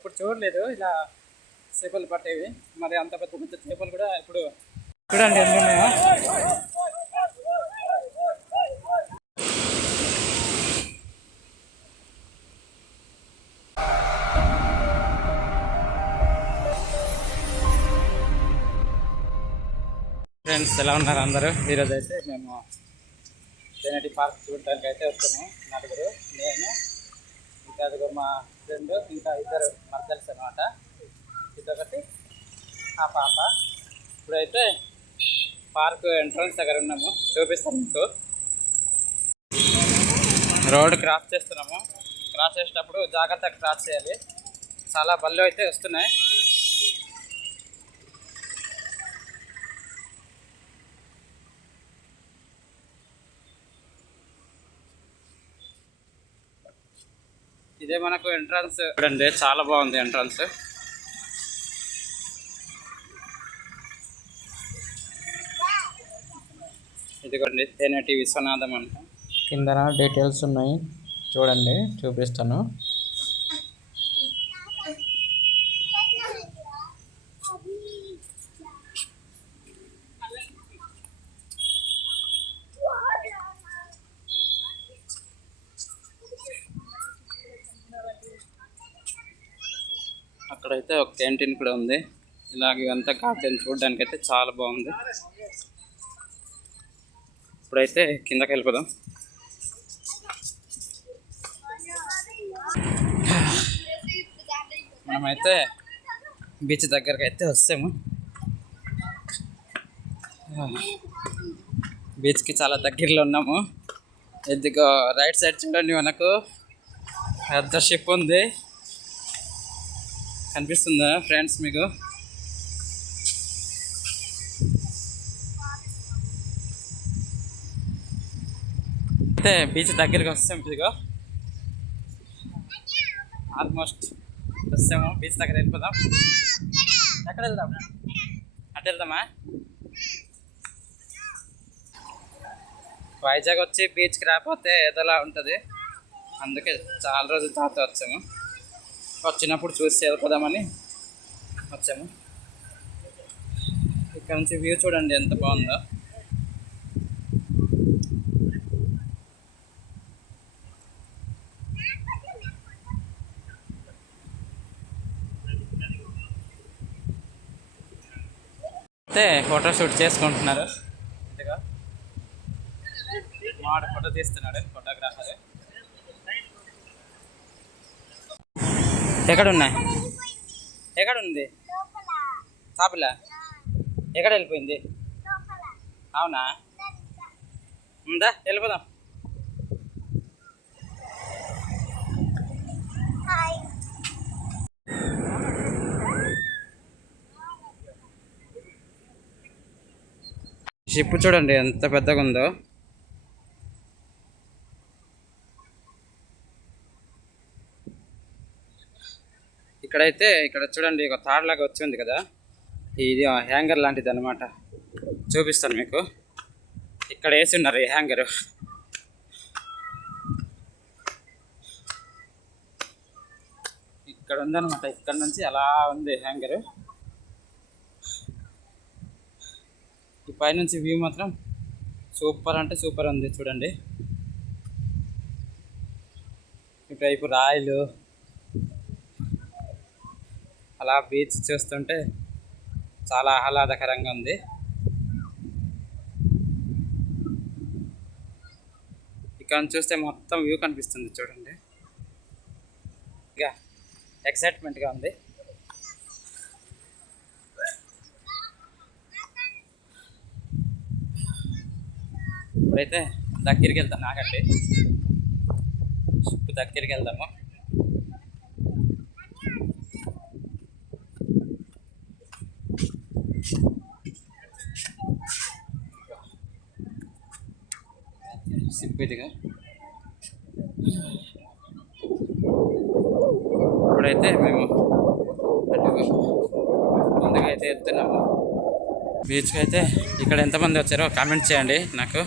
ఇప్పుడు చూడలేదు ఇలా చేపలు పట్టేవి. మరి అంత పెద్ద పెద్ద చేపలు కూడా ఇప్పుడు చూడండి ఎన్ని ఉన్నాయో. ఫ్రెండ్స్ ఎలా ఉన్నారు అందరూ? ఈరోజు అయితే మేము తేనెటి పార్క్ చూడటానికి అయితే వచ్చాము. నలుగురు, నేను ఇంకా అదిగో మా ఫ్రెండ్, ఇంకా ఇద్దరు మర్దల్స్ అనమాట. ఇదొకటి ఆ పాప. ఇప్పుడైతే పార్క్ ఎంట్రన్స్ దగ్గర ఉన్నాము, చూపిస్తాను మీకు. రోడ్ క్రాస్ చేస్తున్నాము. క్రాస్ చేసేటప్పుడు జాగ్రత్తగా క్రాస్ చేయాలి. చాలా బళ్ళు అయితే వస్తున్నాయి. ఇదే మనకు ఎంట్రన్స్ చూడండి, చాలా బాగుంది ఎంట్రన్స్. ఇదిగోండి తేనెటి విశ్వనాథం అంట. కింద డీటెయిల్స్ ఉన్నాయి చూడండి, చూపిస్తాను. అక్కడైతే ఒక క్యాంటీన్ కూడా ఉంది. ఇలాగ ఇదంతా గార్డెన్ చూడడానికి అయితే చాలా బాగుంది. ఇప్పుడైతే కిందకి వెళ్ళిపోదాం. మనమైతే బీచ్ దగ్గరకు అయితే వస్తాము. బీచ్కి చాలా దగ్గరలో ఉన్నాము. ఇదిగో రైట్ సైడ్ చూడండి, మనకు పెద్ద షిప్ ఉంది. కనిపిస్తుందా ఫ్రెండ్స్ మీకు? అయితే బీచ్ దగ్గరికి వస్తాం. ఇదిగో ఆల్మోస్ట్ వస్తాము. బీచ్ దగ్గర వెళ్ళిపోదాం. ఎక్కడ వెళ్దాం? అటు వెళ్దామా? వైజాగ్ వచ్చి బీచ్కి రాకపోతే ఏదోలా ఉంటుంది. అందుకే చాలా రోజుల తర్వాత వచ్చాము. వచ్చినప్పుడు చూసి వెళ్ళిపోదామని వచ్చాము. ఇక్కడ నుంచి వ్యూ చూడండి ఎంత బాగుందో. అయితే ఫోటోషూట్ చేసుకుంటున్నారు. ఇంతగా మాడు ఫోటో తీస్తున్నాడు ఫోటోగ్రాఫర్. ఎక్కడున్నాయి? ఎక్కడుంది చాపల? ఎక్కడ వెళ్ళిపోయింది? అవునా, ఉందా? వెళ్ళిపోదాం. షిప్ చూడండి ఎంత పెద్దగా ఉందో. ఇక్కడైతే ఇక్కడ చూడండి ఒక తాడులాగా వచ్చింది కదా, ఇది హ్యాంగర్ లాంటిది అనమాట. చూపిస్తాను మీకు. ఇక్కడ వేసి ఉన్నారు ఈ హ్యాంగరు. ఇక్కడ ఉందన్నమాట. ఇక్కడ నుంచి అలా ఉంది హ్యాంగరు. ఈ పైనుంచి వ్యూ మాత్రం సూపర్ అంటే సూపర్ ఉంది చూడండి. ఇటువైపు రాయలు, అలా బీచ్ చూస్తుంటే చాలా ఆహ్లాదకరంగా ఉంది. ఇక్కడ చూస్తే మొత్తం వ్యూ కనిపిస్తుంది చూడండి. ఇక ఎక్సైట్మెంట్గా ఉంది. ఇప్పుడైతే దగ్గరికి వెళ్తాం. నాకండి షిప్ దగ్గరికి వెళ్దాము. షిప్ ఇదిగా. ఇప్పుడైతే మేము ముందుగా అయితే వెళ్తున్నాము బీచ్కి. అయితే ఇక్కడ ఎంతమంది వచ్చారో కామెంట్ చేయండి నాకు.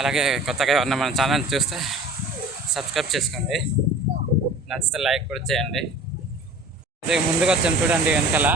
అలాగే కొత్తగా ఉన్న మన ఛానల్ చూస్తే సబ్స్క్రైబ్ చేసుకోండి. నచ్చితే లైక్ కూడా చేయండి. అదే ముందుకు వచ్చాను చూడండి, వెనకాల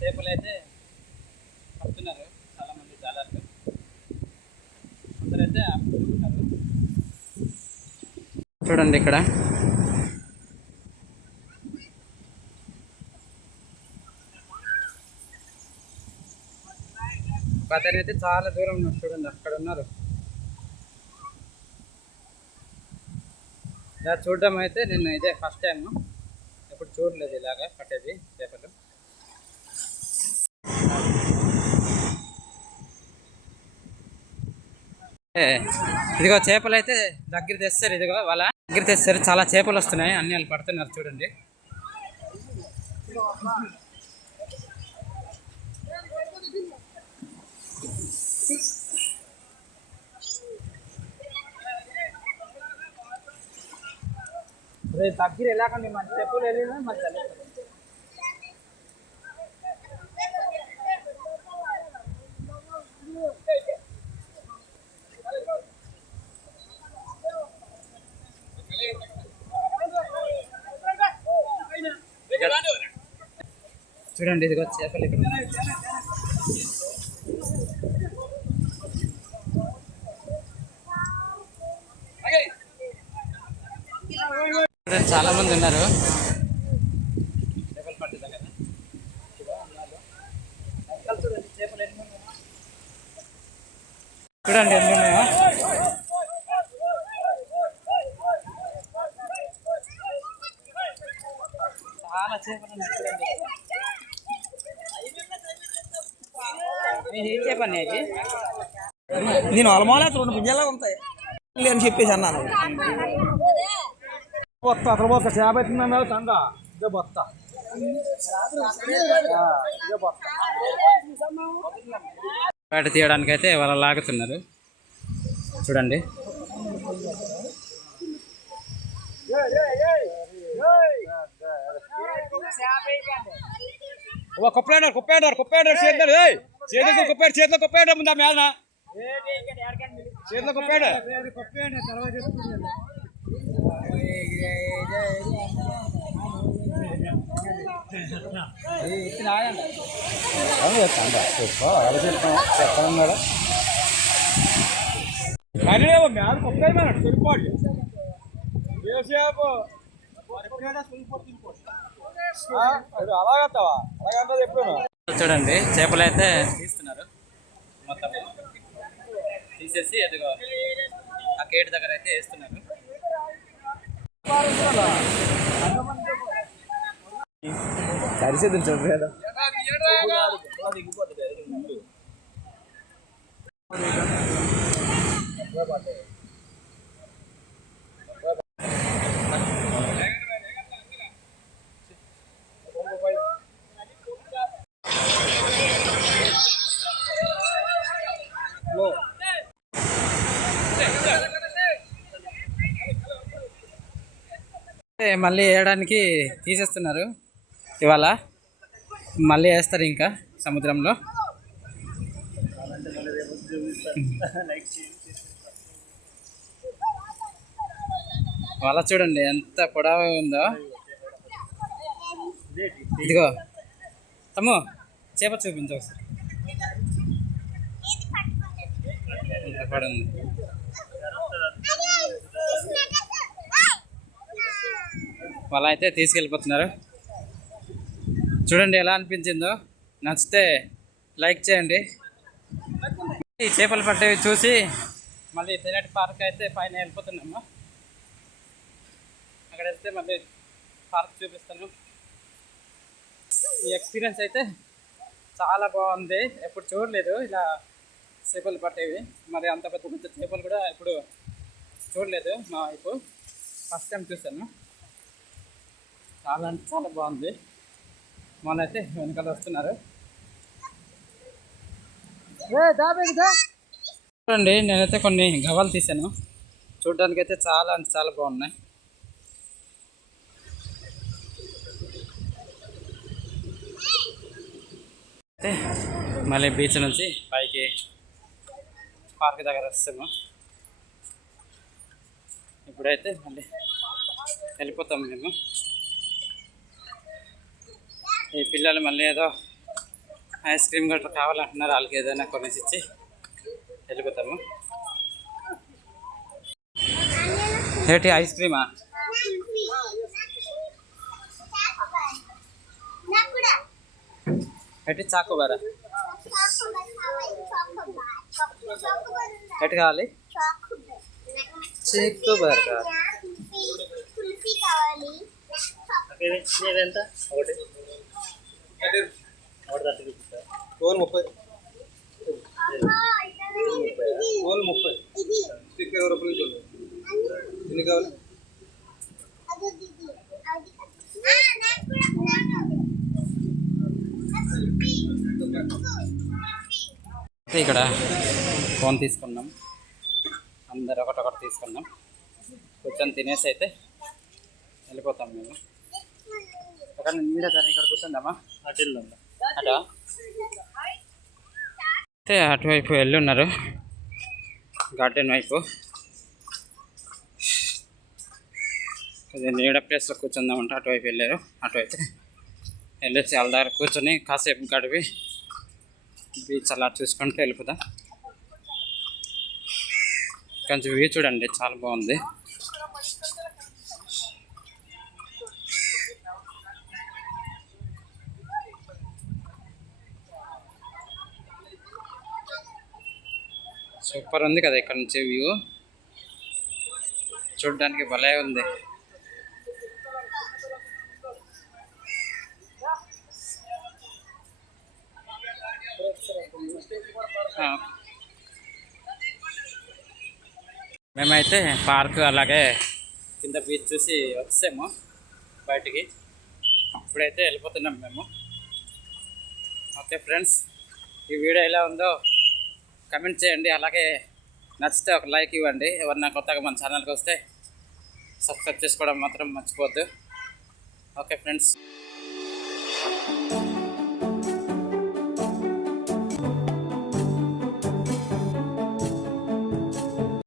చేపలు అయితే పడుతున్నారు చాలామంది జాలర్లు. అందరైతే అమ్ముకుంటున్నారు చూడండి. ఇక్కడ అతను అయితే చాలా దూరం ఉన్నారు చూడండి, అక్కడ ఉన్నారు. ఇలా చూడడం అయితే నేను ఇదే ఫస్ట్ టైం, ఎప్పుడు చూడలేదు ఇలాగా పట్టేది చేపలు. ఇదిగో చేపలు అయితే దగ్గర తెస్తారు, ఇదిగో వాళ్ళ దగ్గర తెస్తారు. చాలా చేపలు వస్తున్నాయి, అన్ని వాళ్ళు పడుతున్నారు చూడండి. దగ్గర వెళ్ళకండి, మంచి చెప్పులు వెళ్ళినా మంచి చూడండి. ఇదిగో చేపలు ఇక్కడ చాలా మంది ఉన్నారు చేపలు పట్టే దగ్గర. చూడండి ఎన్ని ఉన్నాయో. చాలా చేపలు ఉన్నాయి చూడండి. ఏం చేపండి అది? నేను అలమాలే 2 పుంజాలా ఉంటాయి అని చెప్పేసి అన్నాను. బొత్త అసలు బొత్త చేప ఎత్తుందన్నారు తండ, ఇదే బొత్త, ఇదే బొత్త. బయట తీయడానికి అయితే వాళ్ళు లాగుతున్నారు చూడండి. కుప్పేడారు చేతిలో కుప్పేయడం ఉందా మేన చేతిలో కుప్పేడ మ్యాల కుప్పేయమన్నాడు సరిపోడు ఏసేపు అలాగస్తావా అలాగంటే చెప్పాను. చూడండి చేపలు అయితే తీస్తున్నారు, మొత్తం తీసేసి ఎదుగో ఆ గేట్ దగ్గర అయితే వేస్తున్నారు. సరిసేది మళ్ళీ వేయడానికి తీసేస్తున్నారు ఇవాళ, మళ్ళీ వేస్తారు ఇంకా సముద్రంలో. వల చూడండి ఎంత పొడవు ఉందో. ఇదిగో తమ్ము చేప చూపించు ఒకసారి. ఎంత పడుంది వల అయితే తీసుకెళ్ళిపోతున్నారు. చూడండి ఎలా అనిపించిందో, నచ్చితే లైక్ చేయండి. ఈ చేపలు పట్టేవి చూసి మళ్ళీ తెనటి పార్క్ అయితే పైన వెళ్ళిపోతున్నాము. అక్కడ వెళ్తే మళ్ళీ పార్క్ చూపిస్తాను. ఈ ఎక్స్పీరియన్స్ అయితే చాలా బాగుంది, ఎప్పుడు చూడలేదు ఇలా చేపలు పట్టేవి. మరి అంత పెద్ద పెద్ద చేపలు కూడా ఎప్పుడు చూడలేదు మా వైపు, ఫస్ట్ టైం చూసాను. చాలా అంటే చాలా బాగుంది. మొన్నైతే వెనకాల వస్తున్నారు చూడండి. నేనైతే కొన్ని గవ్వలు తీసాను, చూడడానికి అయితే చాలా అంటే చాలా బాగున్నాయి. అయితే మళ్ళీ బీచ్ నుంచి పైకి పార్క్ దగ్గర వస్తాము. ఇప్పుడైతే మళ్ళీ వెళ్ళిపోతాము మేము. ఈ పిల్లలు మళ్ళీ ఏదో ఐస్ క్రీమ్ గట్రా కావాలంటున్నారు, వాళ్ళకి ఏదైనా కొనేసి ఇచ్చి వెళ్ళిపోతాము. ఏంటి ఐస్ క్రీమా? ఏంటి చాకోబారా? ఎటు కావాలి? చాకోబార్ ఎంత? ఒకటి 30. 30 స్టిక్ 20 రూపాయలు చూడు. ఎన్ని కావాలి? ఇక్కడ ఫోన్ తీసుకున్నాం, అందరు ఒకటొకటి తీసుకున్నాం. కూర్చొని తినేసి అయితే వెళ్ళిపోతాం మేము. అక్కడ నీడ సరే ఇక్కడ కూర్చుందామా? అటు అటా అయితే అటువైపు వెళ్ళున్నారు, గార్డెన్ వైపు. కొద్దిగా నీడ ప్లేస్లో కూర్చుందామంటే అటువైపు వెళ్ళారు. అటువైపు వెళ్ళేసి వాళ్ళ దగ్గర కూర్చొని కాసేపు గడిపి బీచ్ అలా చూసుకుంటూ వెళ్ళిపోదాం. కొంచెం వ్యూ చూడండి, చాలా బాగుంది. సూపర్ ఉంది కదా ఇక్కడ నుంచి వ్యూ, చూడడానికి భలే ఉంది. మేమైతే పార్క్ అలాగే కింద బీచ్ చూసి వచ్చాము బయటికి. ఇప్పుడైతే వెళ్ళిపోతున్నాం మేము. ఓకే ఫ్రెండ్స్, ఈ వీడియో ఎలా ఉందో కమెంట్ చేయండి, అలాగే నచ్చితే ఒక లైక్ ఇవ్వండి. ఎవరన్నా కొత్తగా మన ఛానల్కి వస్తే సబ్స్క్రైబ్ చేసుకోవడం మాత్రం మర్చిపోవద్దు. Okay friends.